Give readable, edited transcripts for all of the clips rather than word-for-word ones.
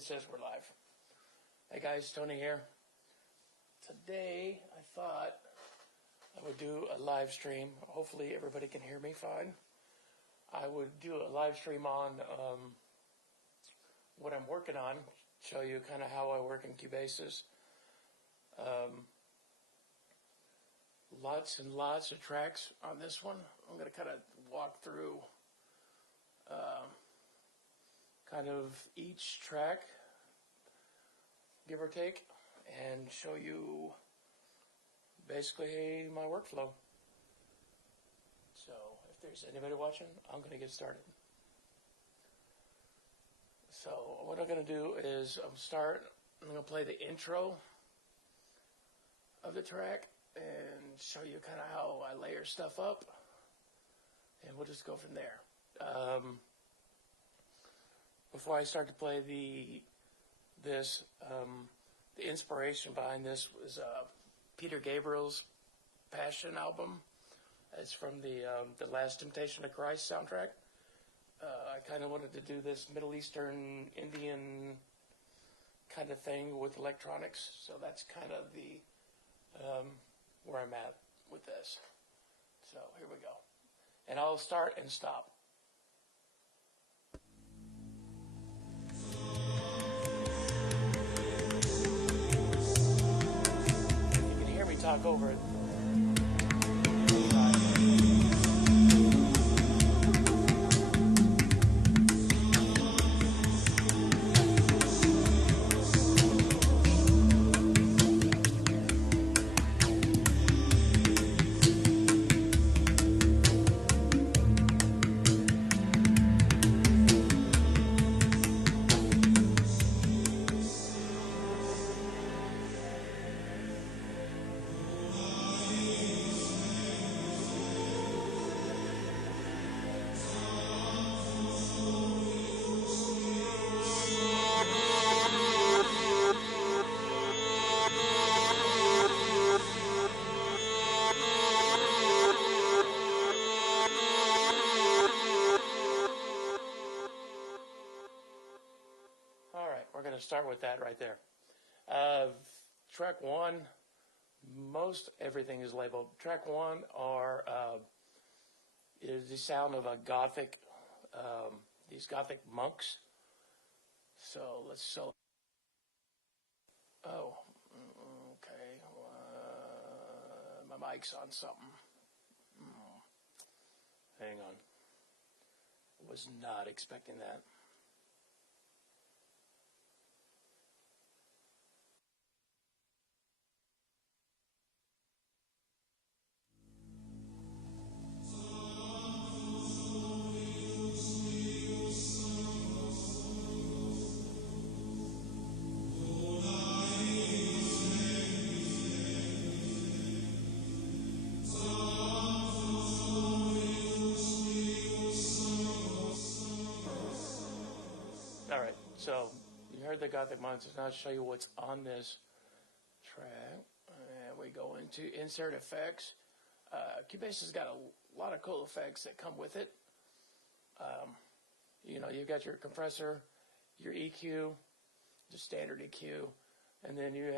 It says we're live. Hey guys, Tony here. Today I thought I would do a live stream. Hopefully everybody can hear me fine. I would do a live stream on what I'm working on, show you kind of how I work in Cubasis. Lots and lots of tracks on this one. I'm going to kind of walk through kind of each track, give or take, and show you basically my workflow. So if there's anybody watching, I'm going to get started. So what I'm going to do is I'm going to play the intro of the track and show you kind of how I layer stuff up, and we'll just go from there. Before I start to play the inspiration behind this was Peter Gabriel's Passion album. It's from the Last Temptation of Christ soundtrack. I kind of wanted to do this Middle Eastern Indian kind of thing with electronics, so that's kind of the where I'm at with this. So here we go, and I'll start and stop. You can hear me talk over it. Start with that right there. Track one, most everything is labeled. Track one is the sound of a gothic, these gothic monks. So oh, okay. My mic's on something. Hang on. Was not expecting that. So you heard the Gothic Monsters. Now I'll show you what's on this track. And we go into insert effects. Cubasis has got a lot of cool effects that come with it. You've got your compressor, your EQ, the standard EQ, and then you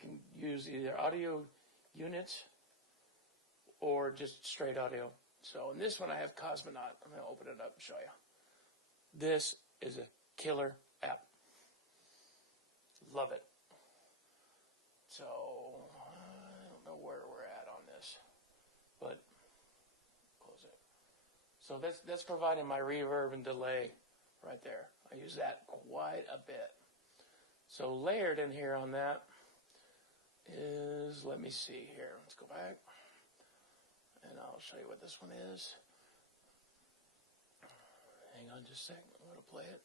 can use either audio units or just straight audio. So in this one I have Cosmonaut. I'm going to open it up and show you. This is a killer app. Love it. So I don't know where we're at on this, but close it. So that's providing my reverb and delay right there. I use that quite a bit. So layered in here on that is, let me see here. Let's go back and I'll show you what this one is. Hang on just a second. I'm going to play it.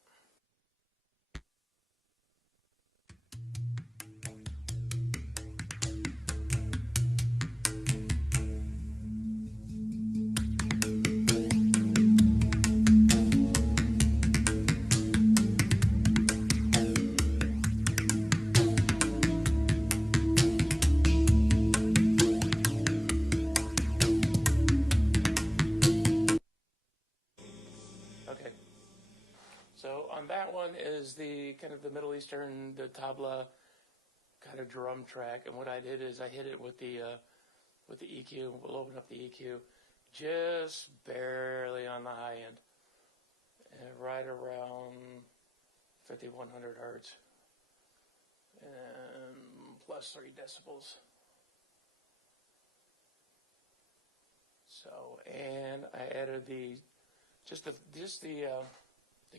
So on that one is the kind of the Middle Eastern, the tabla kind of drum track. And what I did is I hit it with the EQ. We'll open up the EQ just barely on the high end, and right around 5100 hertz, and plus 3 decibels. So, and I added the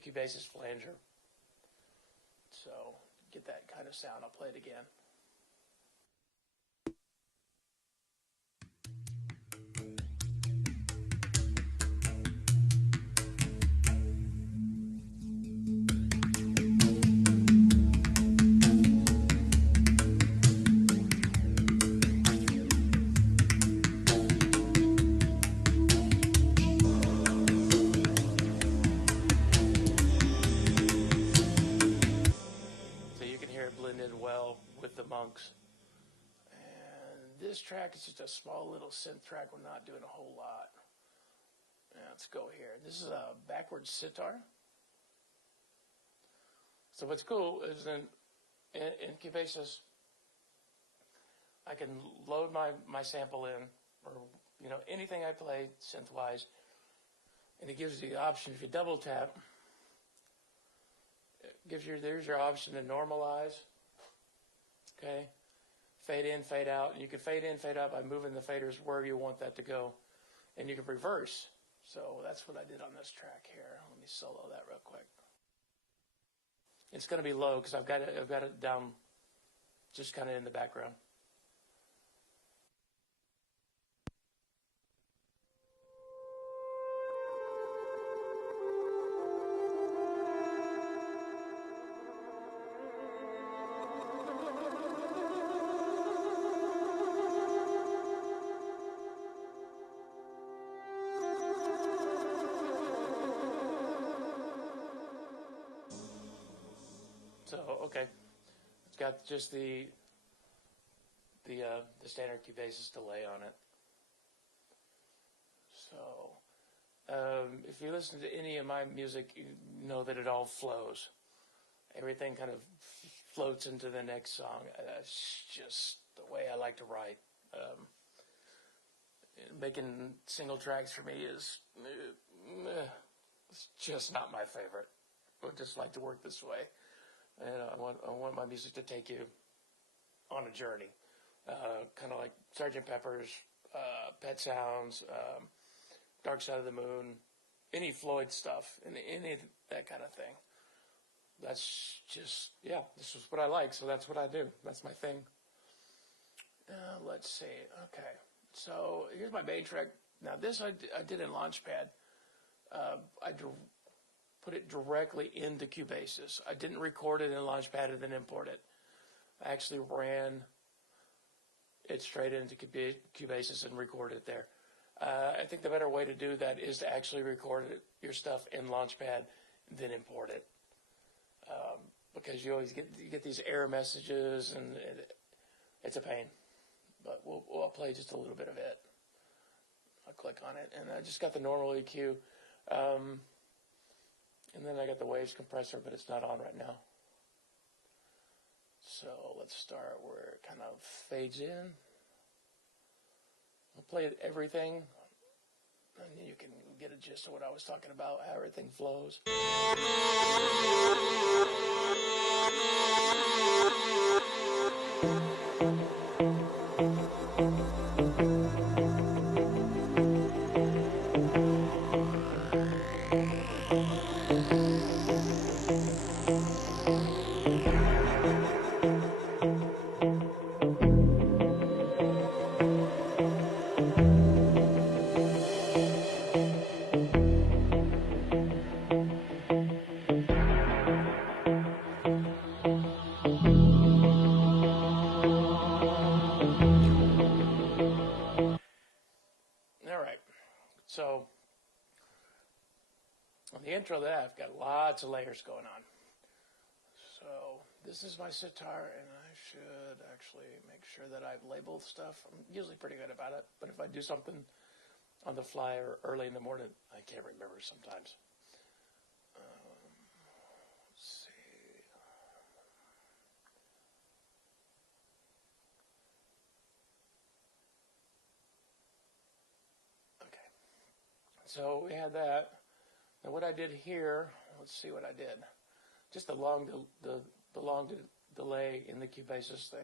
Cubasis flanger. So get that kind of sound. I'll play it again. And this track is just a small little synth track. We're not doing a whole lot. Now, let's go here. This is a backwards sitar. So what's cool is in Cubasis, I can load my sample in, or anything I play synth-wise, and it gives you the option. If you double tap, it gives you, there's your option to normalize. Okay, fade in, fade out, and you can fade in, fade out by moving the faders where you want that to go, and you can reverse. So that's what I did on this track here. Let me solo that real quick. It's going to be low because I've got it down, just kind of in the background. So, okay, it's got just the standard Cubasis delay on it. So, if you listen to any of my music, you know that it all flows. Everything kind of floats into the next song. That's just the way I like to write. Making single tracks for me is it's just not my favorite. I would just like to work this way. And I want my music to take you on a journey, kind of like Sgt. Pepper's, Pet Sounds, Dark Side of the Moon, any Floyd stuff, any that kind of thing. That's just, yeah, this is what I like, so that's what I do. That's my thing. Let's see. Okay, so here's my main track. Now this I did in Launchpad. I put it directly into Cubasis. I didn't record it in Launchpad and then import it. I actually ran it straight into Cubasis and recorded it there. I think the better way to do that is to actually record your stuff in Launchpad and then import it. Because you always get these error messages and it's a pain. But we'll play just a little bit of it. I'll click on it and I just got the normal EQ. And then I got the waves compressor, but it's not on right now. So let's start where it kind of fades in. I'll play everything, and you can get a gist of what I was talking about, how everything flows. So on the intro there, I've got lots of layers going on. So this is my sitar, and I should actually make sure that I've labeled stuff. I'm usually pretty good about it, but if I do something on the fly or early in the morning, I can't remember sometimes. So we had that. Now what I did here, let's see what I did. Just the long delay in the Cubasis thing.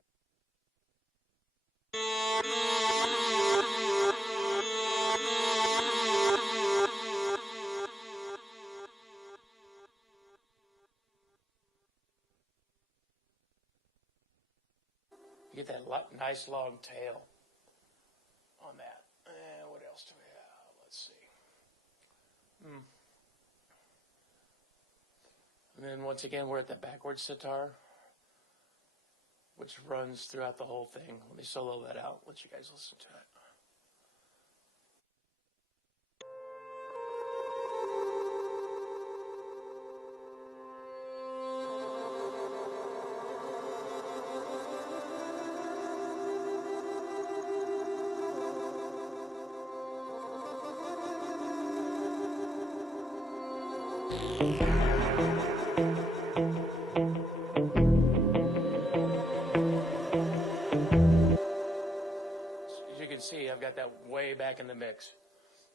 You get that nice long tail on that. And what else do we have? Let's see. And then once again, we're at the backwards sitar, which runs throughout the whole thing. Let me solo that out, let you guys listen to it. As you can see, I've got that way back in the mix.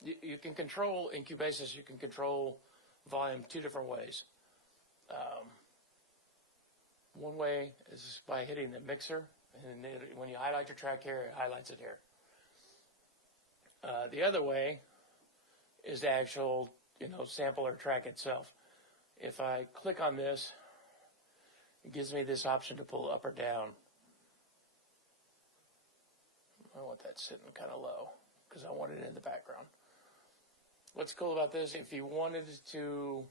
You can control, in Cubasis, you can control volume two different ways. One way is by hitting the mixer, and when you highlight your track here, it highlights it here. The other way is the actual, sample or track itself. If I click on this, it gives me this option to pull up or down. I want that sitting kind of low because I want it in the background. What's cool about this, if you wanted to,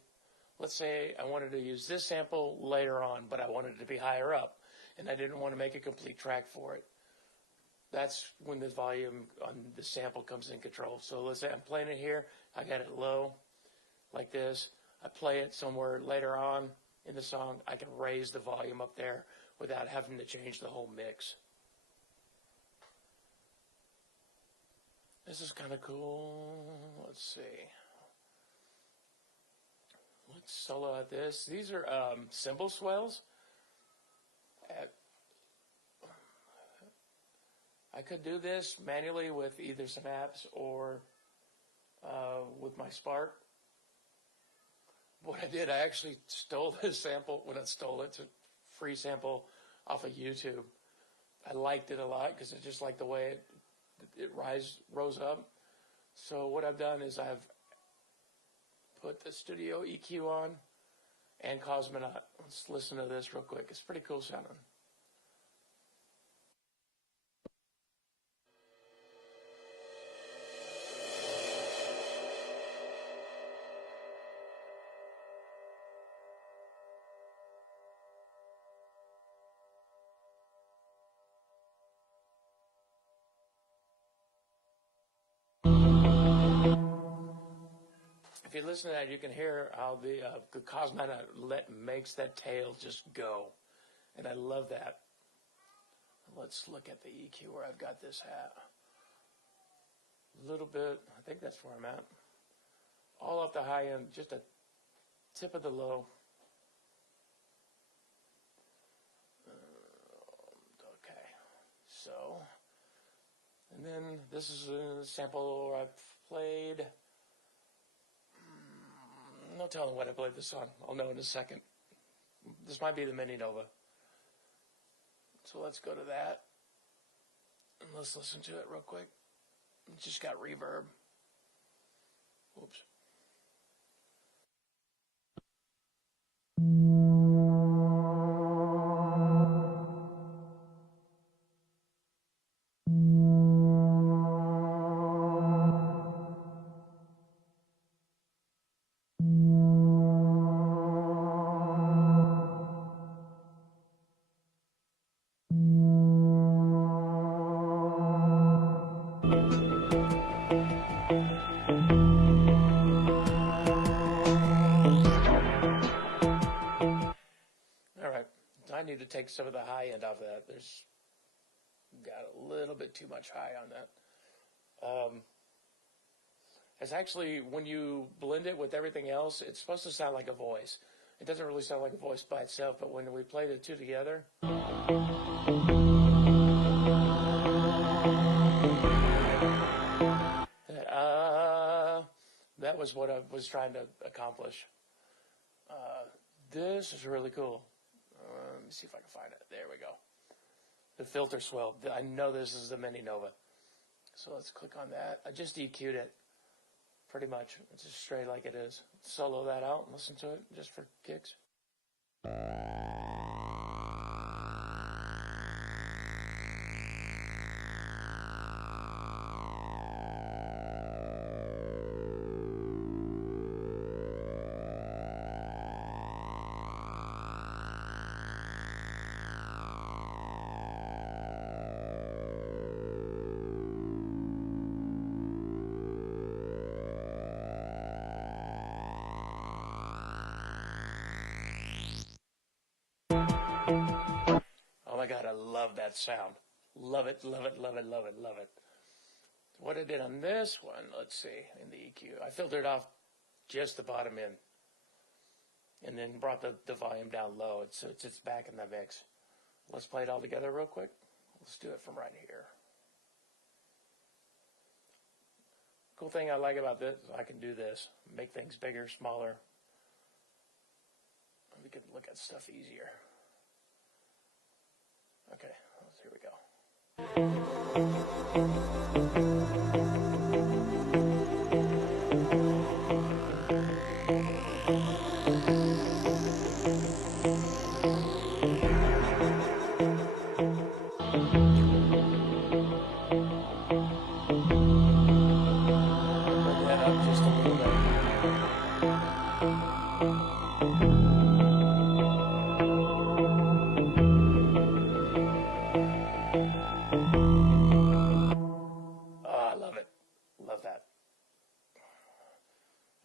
let's say I wanted to use this sample later on, but I wanted it to be higher up, and I didn't want to make a complete track for it. That's when the volume on the sample comes in control. So let's say I'm playing it here, I got it low, like this. I play it somewhere later on in the song, I can raise the volume up there without having to change the whole mix. This is kind of cool. Let's see. Let's solo at this. These are cymbal swells. I could do this manually with either some apps or with my Spark. What I did, I actually stole this sample. When I stole it, it's a free sample off of YouTube. I liked it a lot because I just like the way it rose up. So what I've done is I've put the Studio EQ on and Cosmonaut. Let's listen to this real quick. It's pretty cool sounding. If you listen to that, you can hear how the Cosmonaut makes that tail just go. And I love that. Let's look at the EQ where I've got this at. A little bit, I think that's where I'm at. All off the high end, just a tip of the low. Okay, so, and then this is a sample where I've played. No telling what I played this on. I'll know in a second. This might be the Mini Nova. So let's go to that. And let's listen to it real quick. It just got reverb. Oops. I need to take some of the high end off of that. There's got a little bit too much high on that. It's actually, when you blend it with everything else, it's supposed to sound like a voice. It doesn't really sound like a voice by itself, but when we play the two together, that was what I was trying to accomplish. This is really cool. Let me see if I can find it. There we go. The filter swell. I know this is the Mini Nova. So let's click on that. I just EQ'd it, pretty much. It's just straight like it is. Solo that out and listen to it just for kicks. Oh my God, I love that sound. Love it, love it, love it, love it, love it. What I did on this one, let's see, in the EQ, I filtered off just the bottom end and then brought the volume down low so it's back in the mix. Let's play it all together real quick. Let's do it from right here. Cool thing I like about this, I can do this, make things bigger, smaller. We can look at stuff easier. Okay, here we go. Bring that up just a little bit.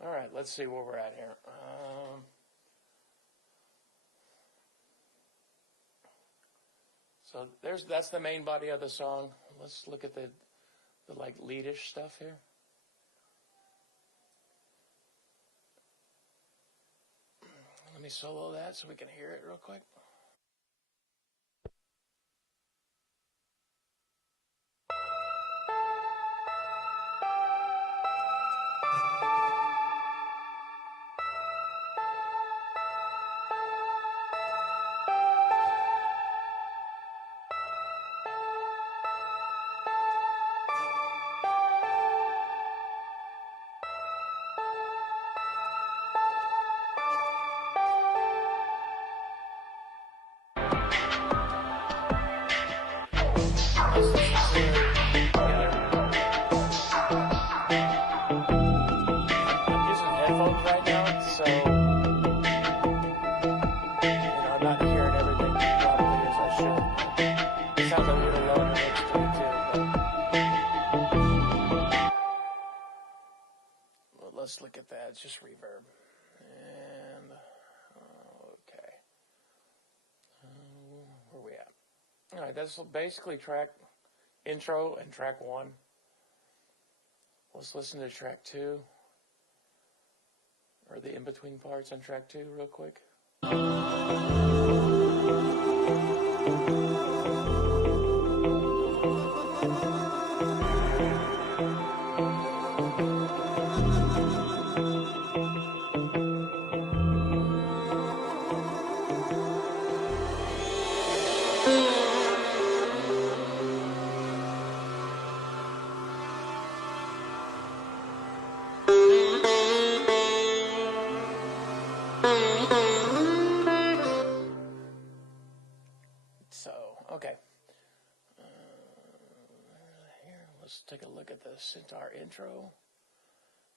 All right, let's see where we're at here. So that's the main body of the song. Let's look at the like leadish stuff here. Let me solo that so we can hear it real quick. Let's look at that. It's just reverb. And, okay. Where are we at? All right, that's basically track intro and track 1. Let's listen to track 2, or the in-between parts on track 2 real quick. Okay. Here, let's take a look at the sitar intro.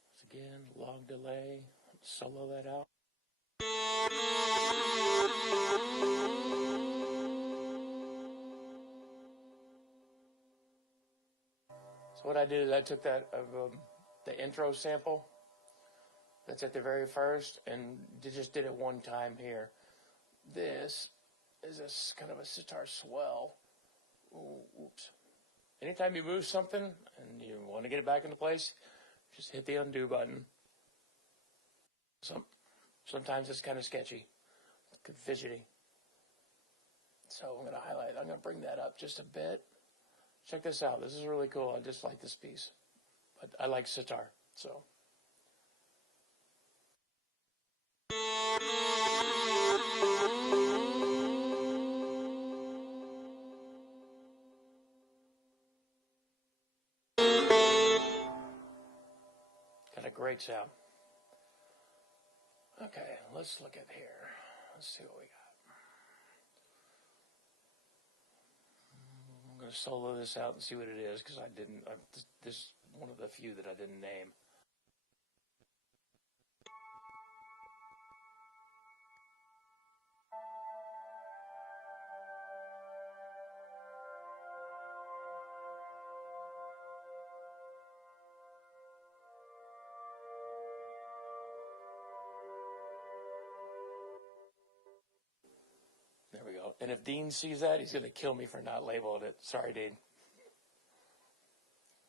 Once again, long delay. Solo that out. So what I did is I took that the intro sample that's at the very first and just did it one time here. This is a kind of a sitar swell. Ooh, oops. Anytime you move something and you want to get it back into place, just hit the undo button. Sometimes it's kind of sketchy, fidgety. So I'm going to highlight. I'm going to bring that up just a bit. Check this out. This is really cool. I just like this piece. But I like sitar, so great sound. Okay, let's look at here. Let's see what we got. I'm going to solo this out and see what it is because this is one of the few that I didn't name. There we go. And if Dean sees that, he's going to kill me for not labeling it. Sorry, Dean.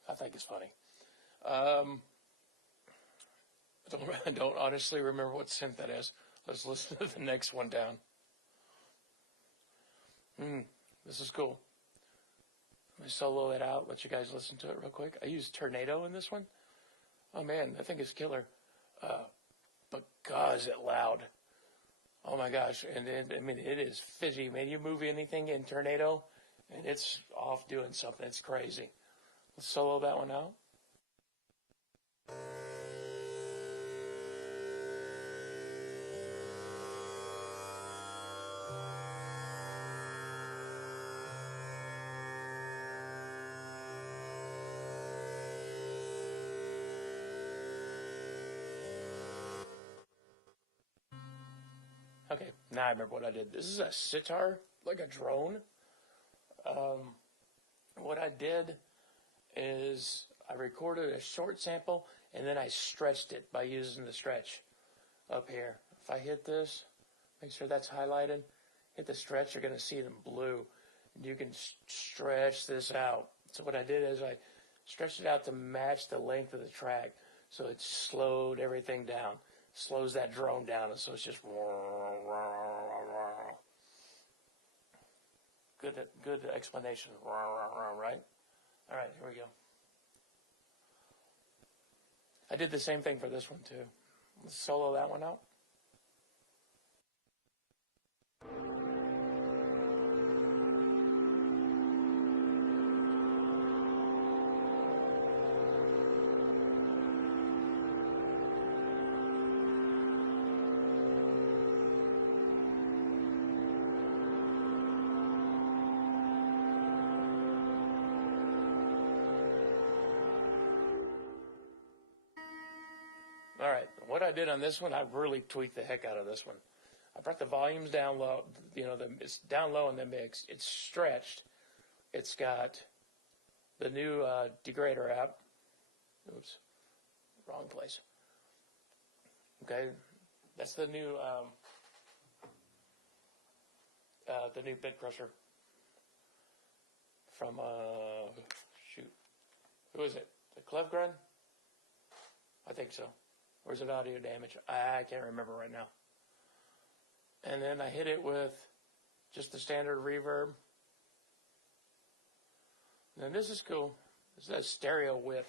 I think it's funny. I don't honestly remember what synth that is. Let's listen to the next one down. This is cool. Let me solo it out, let you guys listen to it real quick. I used Tornado in this one. Oh, man, I think it's killer. But God, is it loud. Oh, my gosh. And I mean, it is fizzy. Man, you move anything in Tornado, and it's off doing something. It's crazy. Let's solo that one out. Okay, now I remember what I did. This is a sitar, like a drone. What I did is I recorded a short sample, and then I stretched it by using the stretch up here. If I hit this, make sure that's highlighted, hit the stretch, you're going to see it in blue. And you can stretch this out. So what I did is I stretched it out to match the length of the track. So it slowed everything down, slows that drone down, and so it's just good explanation, right? All right, here we go. I did the same thing for this one too. Let's solo that one out. All right, what I did on this one, I really tweaked the heck out of this one. I brought the volumes down low, it's down low in the mix. It's stretched. It's got the new degrader app. Oops, wrong place. Okay, that's the new bit crusher from who is it? The Clevgren? I think so. Or is it audio damage? I can't remember right now. And then I hit it with just the standard reverb. And then this is cool. This is a stereo width.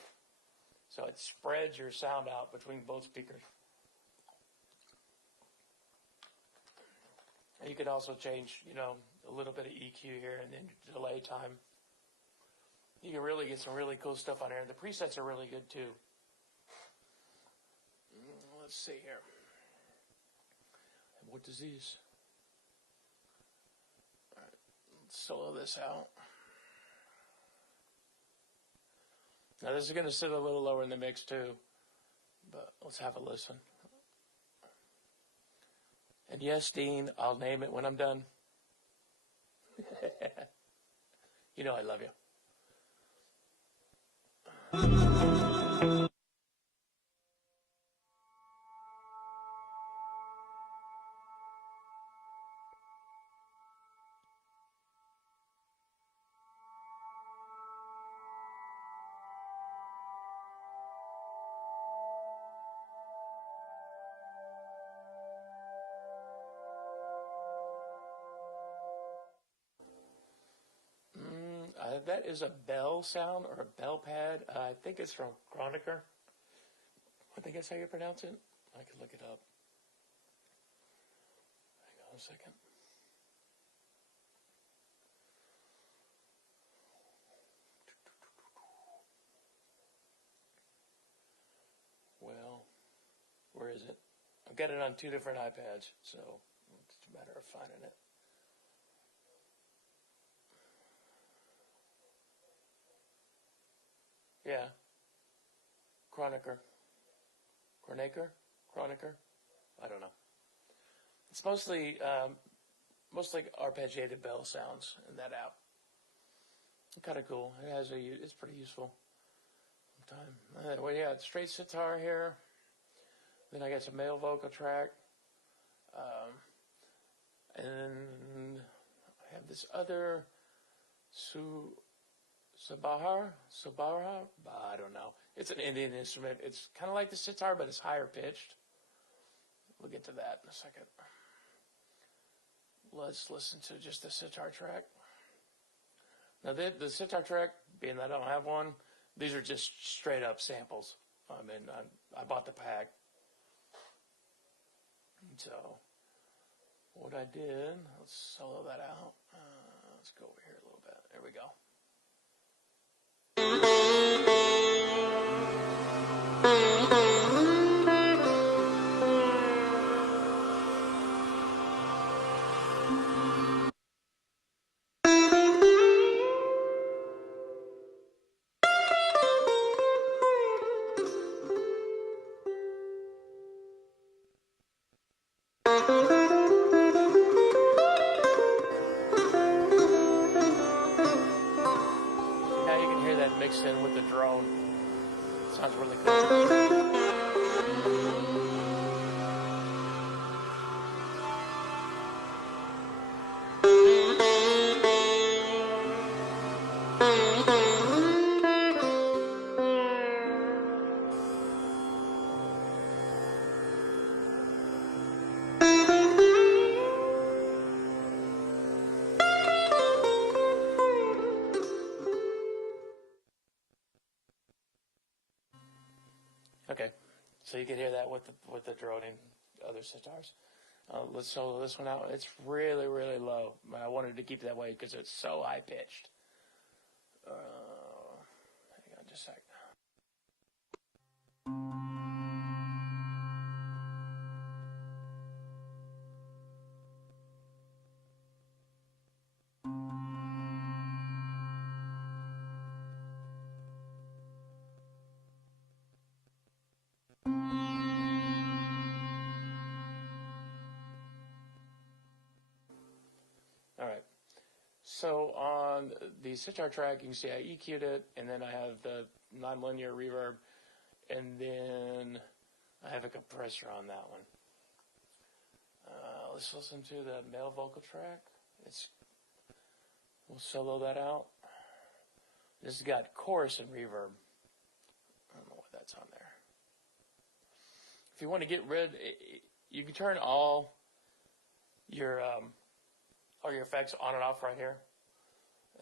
So it spreads your sound out between both speakers. And you could also change, a little bit of EQ here and then delay time. You can really get some really cool stuff on here. And the presets are really good too. Let's see here. What disease? All right, let's solo this out. Now this is going to sit a little lower in the mix too, but let's have a listen. And yes, Dean, I'll name it when I'm done. You know I love you. That is a bell sound or a bell pad. I think it's from Chroniker. I think that's how you pronounce it. I could look it up. Hang on a second. Well, is it? I've got it on 2 different iPads, so it's a matter of finding it. Yeah. Chroniker. I don't know. It's mostly arpeggiated bell sounds in that app. Kind of cool. It's pretty useful. Well, yeah, straight sitar here. Then I got some male vocal track. And then I have this other Sabahar? I don't know. It's an Indian instrument. It's kind of like the sitar, but it's higher pitched. We'll get to that in a second. Let's listen to just the sitar track. Now, the sitar track, being that I don't have one, these are just straight up samples. I mean, I bought the pack. So, what I did, let's solo that out. Let's go over here a little bit. There we go. Now you can hear that mixed in with the drone. Sounds really cool. Okay, so you can hear that with the drone and other sitars. Let's solo this one out. It's really, really low. I wanted to keep it that way because it's so high pitched. Hang on just a sec. All right. So on the sitar track, you can see I EQ'd it, and then I have the nonlinear reverb, and then I have a compressor on that one. Let's listen to the male vocal track. We'll solo that out. This has got chorus and reverb. I don't know why that's on there. If you want to get rid, you can turn all your effects on and off right here.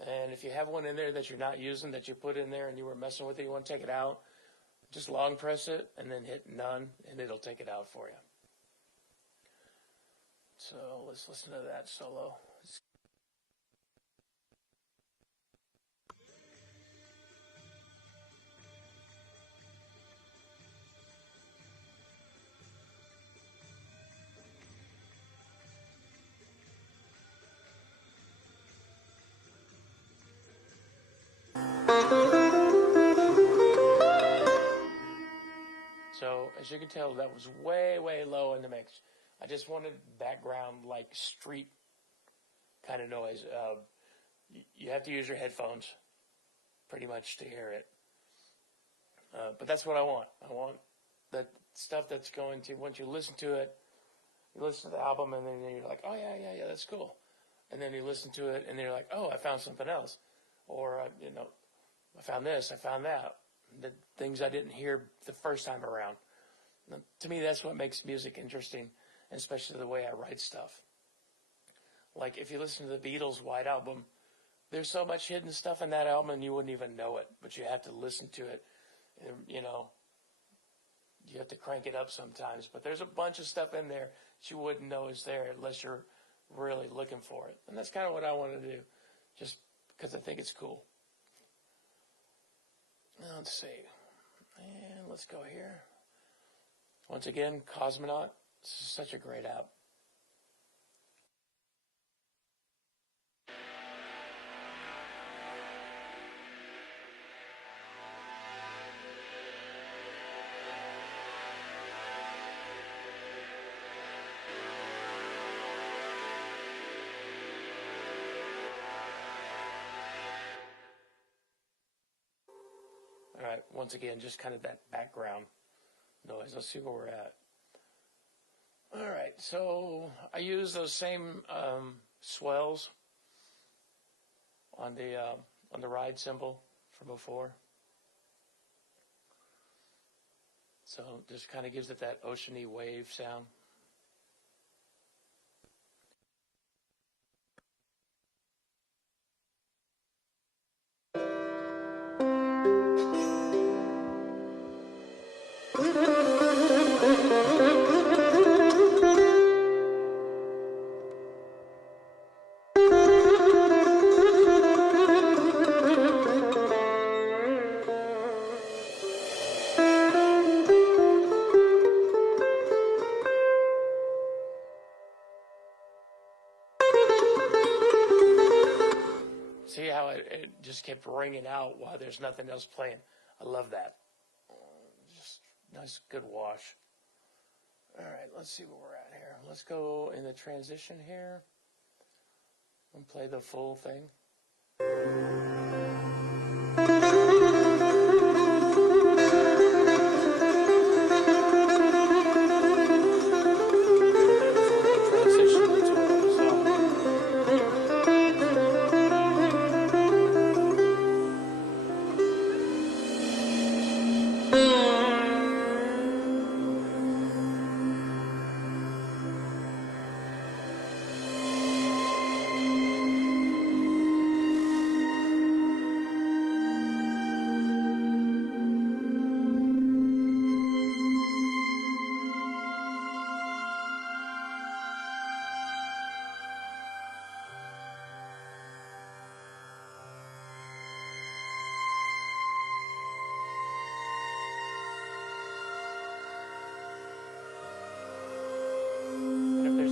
And if you have one in there that you're not using, that you put in there and you were messing with it, you want to take it out, just long press it and then hit none, and it'll take it out for you. So let's listen to that solo. So as you can tell, that was way, way low in the mix. I just wanted background, like street kind of noise. You have to use your headphones pretty much to hear it. But that's what I want. I want that stuff that's going to, once you listen to it, you listen to the album and then you're like, oh yeah, that's cool. And then you listen to it and then you're like, oh, I found something else. Or, I found this, I found that. The things I didn't hear the first time around. To me, that's what makes music interesting, especially the way I write stuff. Like if you listen to the Beatles' White Album, there's so much hidden stuff in that album and you wouldn't even know it, but you have to listen to it. You have to crank it up sometimes, but there's a bunch of stuff in there that you wouldn't know is there unless you're really looking for it. And that's kind of what I want to do, just because I think it's cool. Let's see. And let's go here. Once again, Cosmonaut. This is such a great app. All right, once again, just kind of that background noise. Let's see where we're at. All right, so I use those same swells on the ride cymbal from before. So just kind of gives it that oceany wave sound. See how it just kept ringing out while there's nothing else playing. I love that. Just nice, good wash. All right, let's see where we're at here. Let's go in the transition here and play the full thing.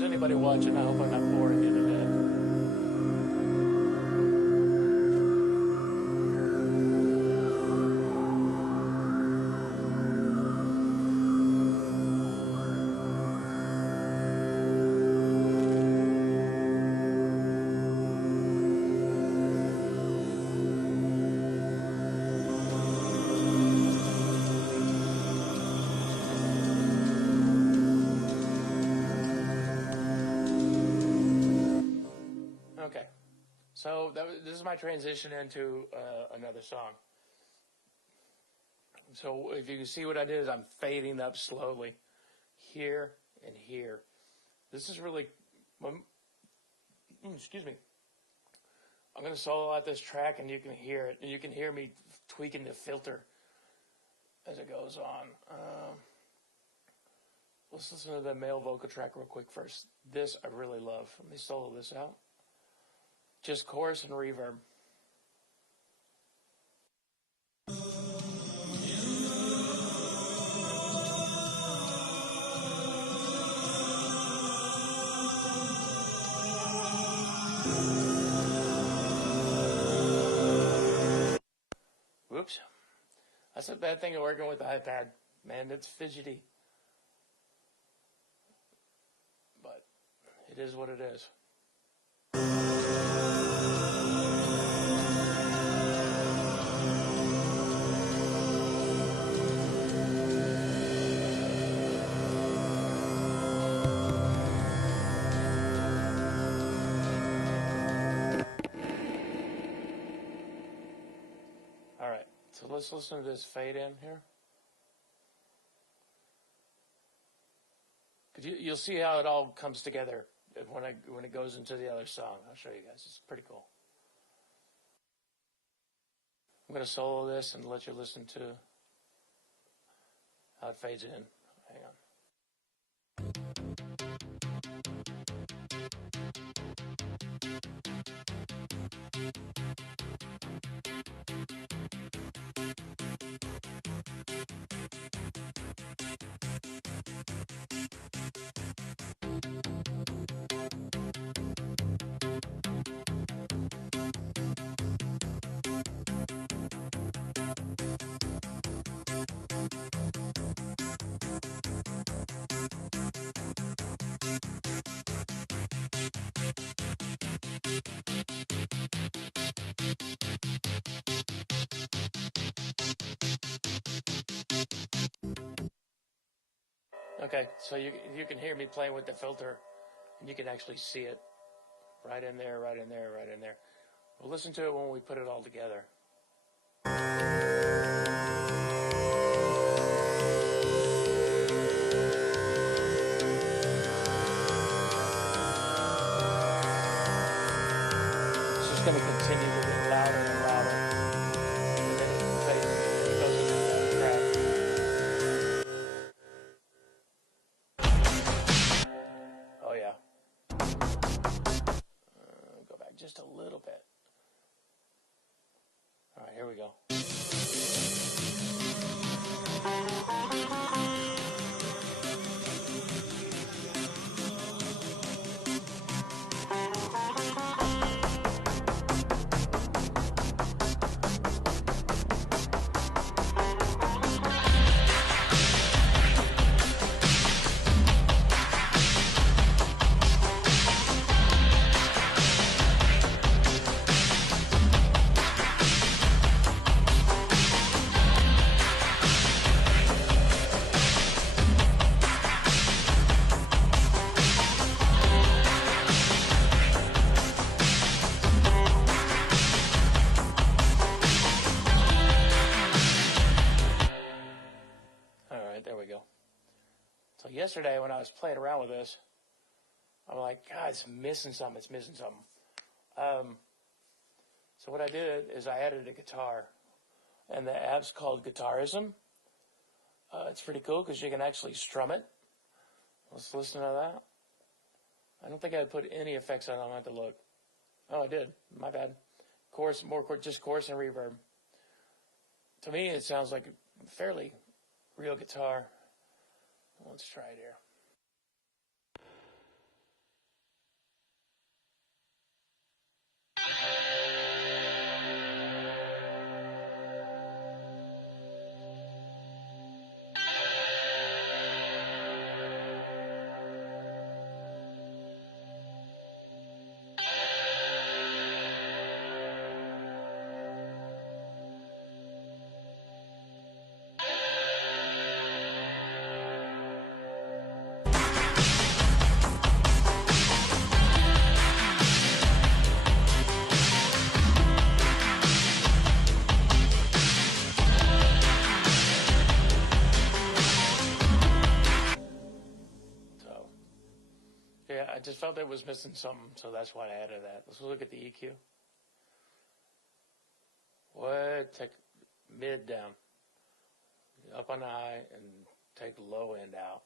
Anybody watching, I hope I'm not boring you to death. Okay, so this is my transition into another song. So if you can see what I did is I'm fading up slowly here and here. This is really, excuse me. I'm going to solo out this track and you can hear it. And you can hear me tweaking the filter as it goes on. Let's listen to the male vocal track real quick first. This I really love. Let me solo this out. Just chorus and reverb. Whoops. That's a bad thing of working with the iPad. Man, it's fidgety. But it is what it is. All right, so let's listen to this fade in here. You'll see how it all comes together when it goes into the other song. I'll show you guys. It's pretty cool. I'm going to solo this and let you listen to how it fades in. Hang on. Okay, so you can hear me playing with the filter, and you can actually see it right in there, right in there, right in there. We'll listen to it when we put it all together. It's just going to continue to get louder and louder, and then it fades, it goes into another track. Oh yeah. Go back just a little bit. All right, here we go. There we go. So yesterday when I was playing around with this, I'm like, God, it's missing something. It's missing something. So what I did is I added a guitar, and the app's called Guitarism. It's pretty cool because you can actually strum it. Let's listen to that. I don't think I put any effects on it. I'll have to look. Oh, I did. My bad. Chorus, just chorus and reverb. To me, it sounds like a fairly real guitar. Let's try it here. Yeah, I just felt it was missing something, so that's why I added that. Let's look at the EQ. What? Take mid down, up on the high, and take low end out.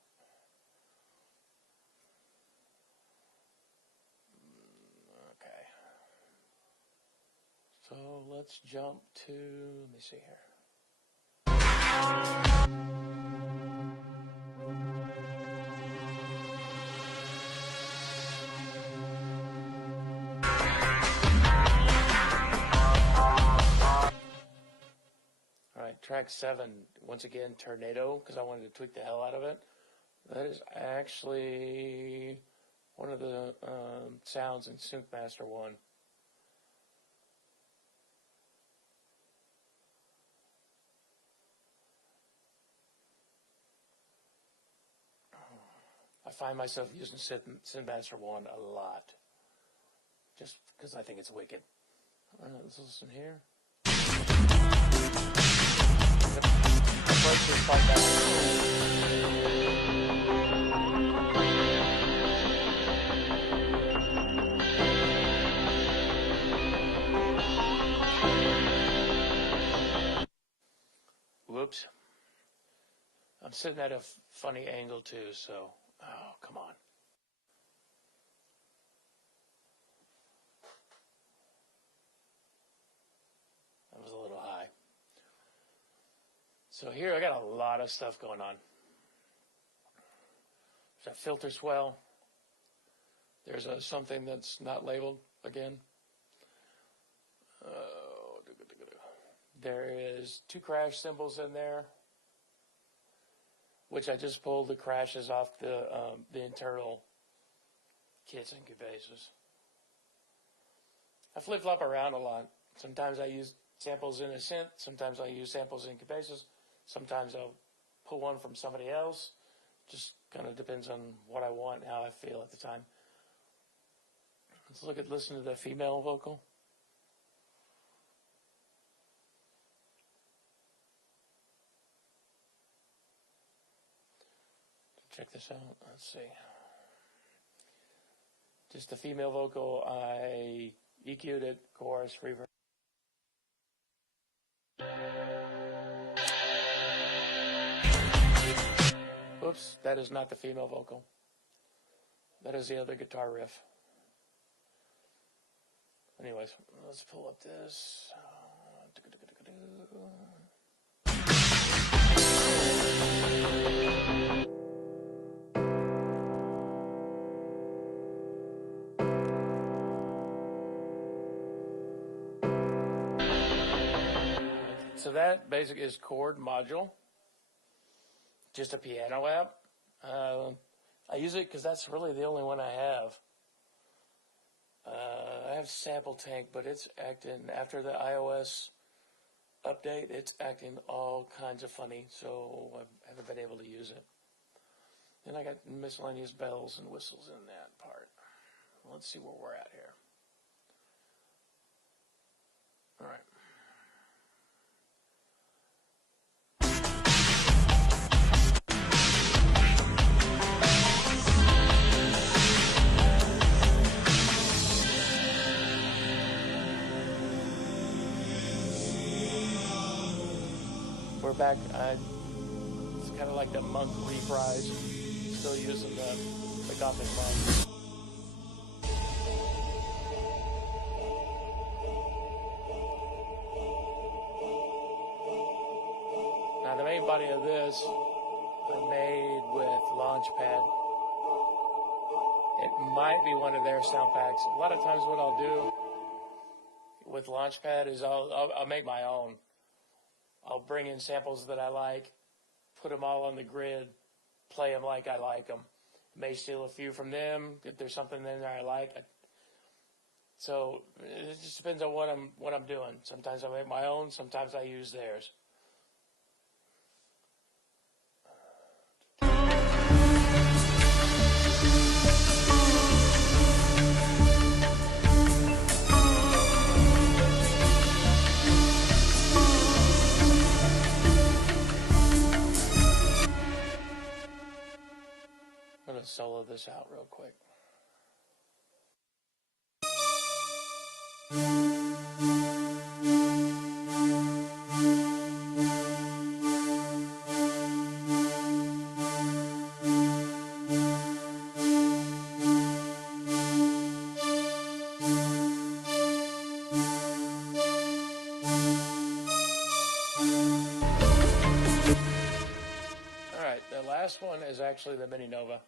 Okay. So let's jump to, let me see here. All right, track 7, once again, Tornado, because I wanted to tweak the hell out of it. That is actually one of the sounds in Synthmaster 1. I find myself using Synthmaster 1 a lot, just because I think it's wicked. All right, let's listen here. Approach is like that. Whoops. I'm sitting at a funny angle too, so, oh, come on. That was a little high. So here I got a lot of stuff going on. There's a filter swell. There's something that's not labeled again. There is 2 crash cymbals in there, which I just pulled the crashes off the internal kits and Cubasis. I flip-flop around a lot. Sometimes I use samples in a synth. Sometimes I use samples in Cubasis. Sometimes I'll pull one from somebody else. Just kind of depends on what I want and how I feel at the time. Let's listen to the female vocal. Check this out. Let's see. Just the female vocal. I EQ'd it, chorus, reverb. Oops, that is not the female vocal. That is the other guitar riff. Anyways, let's pull up this. So that basically is chord module. Just a piano app. I use it because that's really the only one I have. I have Sample Tank, but it's acting, after the iOS update, it's acting all kinds of funny, so I haven't been able to use it. Then I got miscellaneous bells and whistles in that part. Let's see where we're at here. All right. We're back. It's kind of like the monk reprise. Still using the Gothic monk. Now the main body of this I made with Launchpad. It might be one of their sound packs. A lot of times what I'll do with Launchpad is I'll make my own. I'll bring in samples that I like, put them all on the grid, play them like I like them. May steal a few from them if there's something in there I like. So it just depends on what I'm doing. Sometimes I make my own, sometimes I use theirs. I'm going to solo this out real quick. All right, the last one is actually the Mini Nova.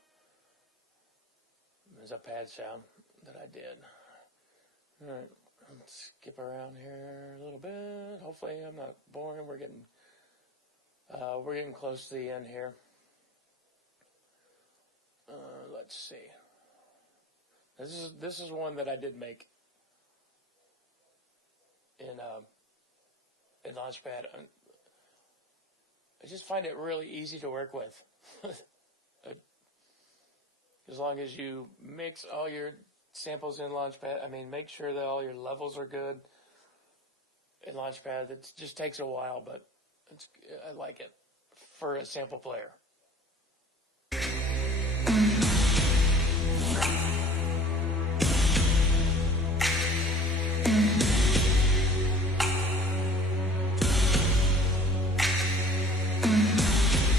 There's a pad sound that I did. All right, let's skip around here a little bit. Hopefully I'm not boring. We're getting close to the end here. Let's see. This is one that I did make in Launchpad. I just find it really easy to work with. As long as you mix all your samples in Launchpad, make sure that all your levels are good in Launchpad. It just takes a while, but I like it for a sample player. You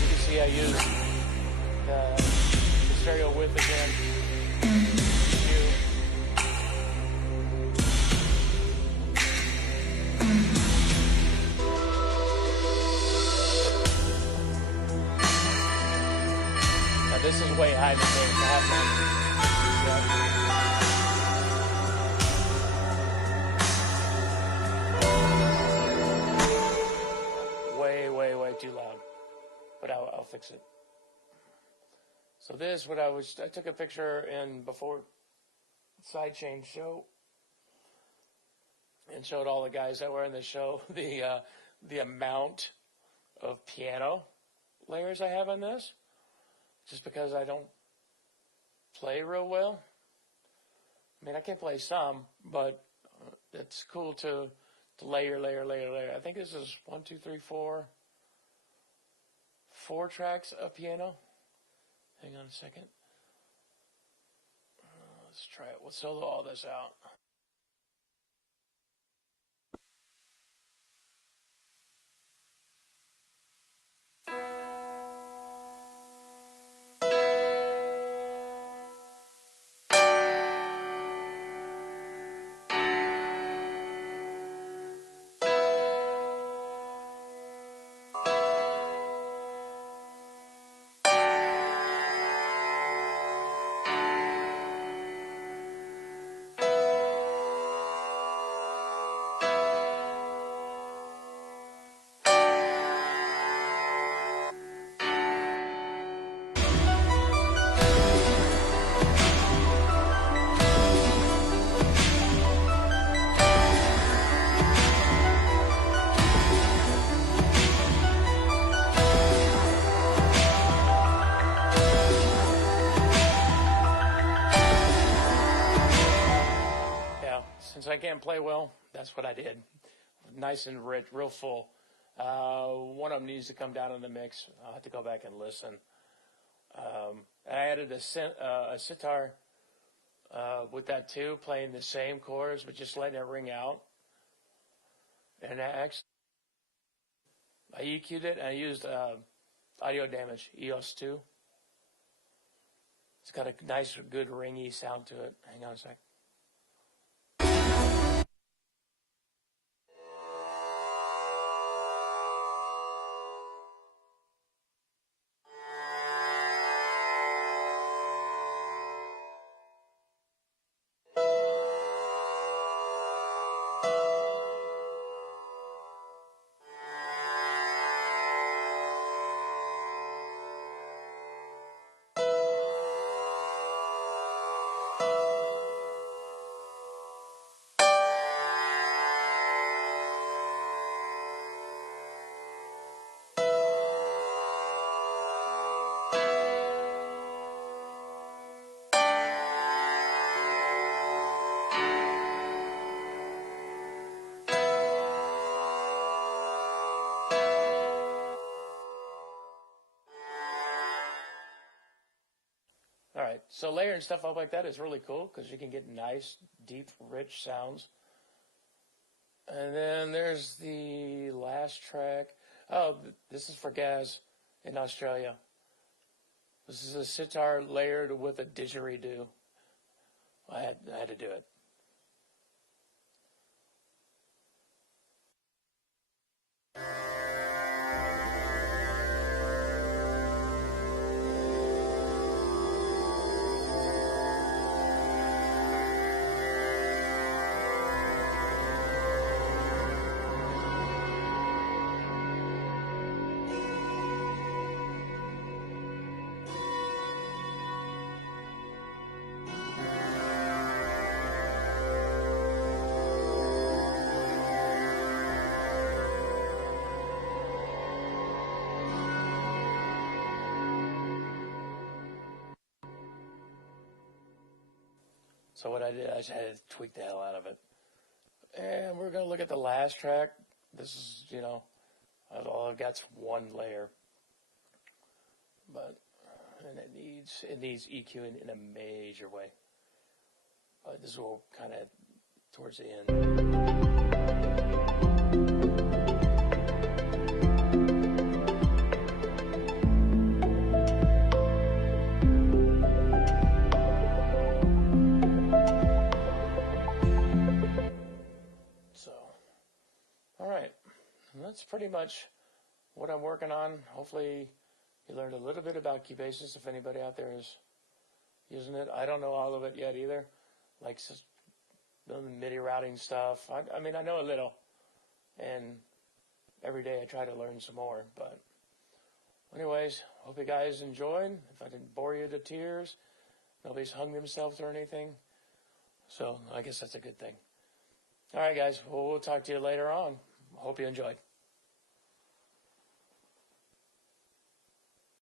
can see I use the stereo width again. Now this is way high than way too loud. But I'll fix it. So this, I took a picture in before Sidechain show and showed all the guys that were in the show the amount of piano layers I have on this. just because I don't play real well. I mean, I can play some, but it's cool to layer. I think this is 1, 2, 3, 4 tracks of piano. Hang on a second. Let's try it. We'll solo all this out. Since I can't play well, that's what I did. Nice and rich, real full. One of them needs to come down in the mix. I'll have to go back and listen. I added a sitar with that too, playing the same chords, but just letting it ring out. And I EQ'd it, and I used Audio Damage, EOS 2. It's got a nice, good, ringy sound to it. Hang on a sec. All right, so layering stuff up like that is really cool because you can get nice, deep, rich sounds. And then there's the last track. Oh, this is for Gaz in Australia. This is a sitar layered with a didgeridoo. I had to do it. So what I did, I just had to tweak the hell out of it. And we're going to look at the last track. This is, all I've got's one layer. And it needs EQing in a major way. But this will kind of towards the end. That's pretty much what I'm working on. Hopefully you learned a little bit about Cubasis if anybody out there is using it. I don't know all of it yet either, like the MIDI routing stuff. I mean, I know a little, and every day I try to learn some more. But anyways, hope you guys enjoyed. If I didn't bore you to tears, nobody's hung themselves or anything. So I guess that's a good thing. All right, guys, we'll talk to you later on. Hope you enjoyed.